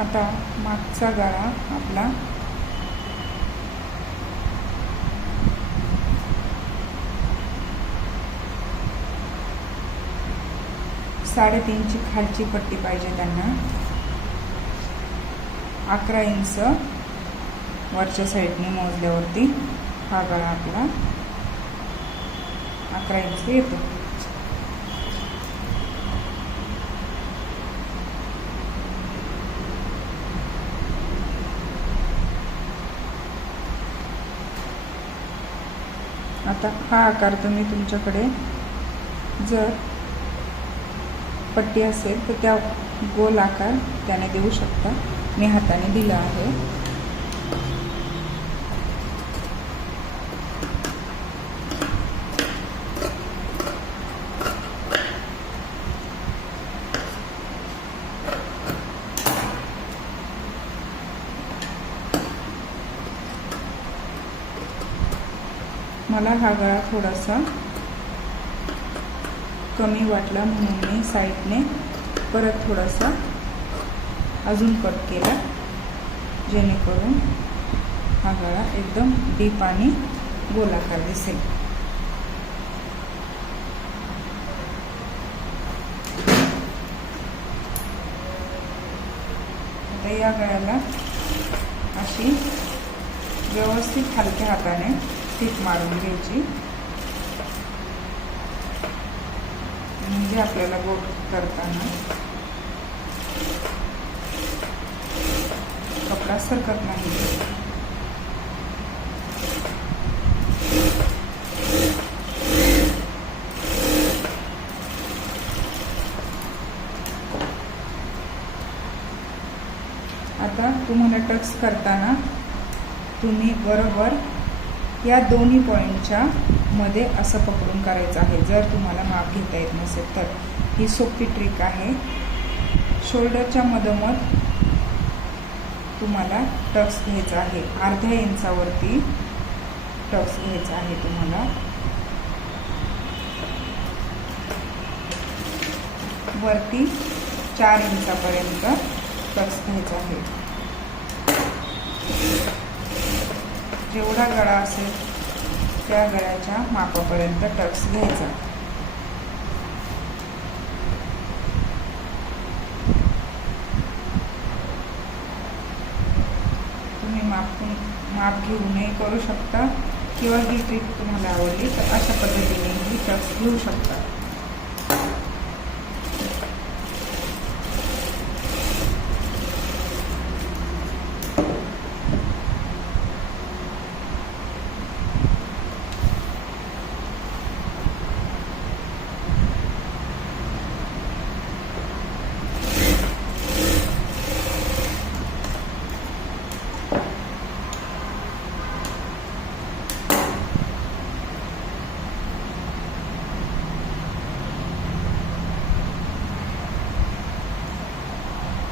आता मागचा गळा आपला 3.5 खालची पट्टी पाहिजे त्यांना. 11 इंच वरच्या साईडने मोजल्यावरती हा गळा आपला 11 इंच येतो. आता हा आकार तुम्ही तुमच्याकडे जर पट्टी असेल तर त्या गोल आकार त्याने देऊ शकता. मी हाताने दिला आहे. मला हा गळा थोडासा कमी वाटला म्हणून मी साईडने परत थोडासा अजून कट केला, जेणेकरून हा गळा एकदम डीप आणि गोलाकार दिसेल. आता या गळ्याला अशी व्यवस्थित हलक्या हाताने टीप मारून घ्यायची, म्हणजे आपल्याला गोट करताना कपडा सरकत नाही. आता तुम्हाला टक्स करताना तुम्ही बरोबर या दोन्ही पॉइंटच्या मध्ये असं पकडून करायचं आहे. जर तुम्हाला माप घेता येत नसेल तर ही सोपी ट्रिक आहे. शोल्डरच्या मधोमध तुम्हाला टक्स घ्यायचा आहे. अर्ध्या इंचावरती टक्स घ्यायचा आहे तुम्हाला. वरती 4 इंचापर्यंत टक्स घ्यायचा आहे. जेवढा गळा असेल त्या गळ्याच्या मापापर्यंत टक्स घ्यायचा. तुम्ही माप घेऊनही करू शकता, किंवा ही ट्रिक तुम्हाला आवडली तर अशा पद्धतीने ही टक्स घेऊ शकता.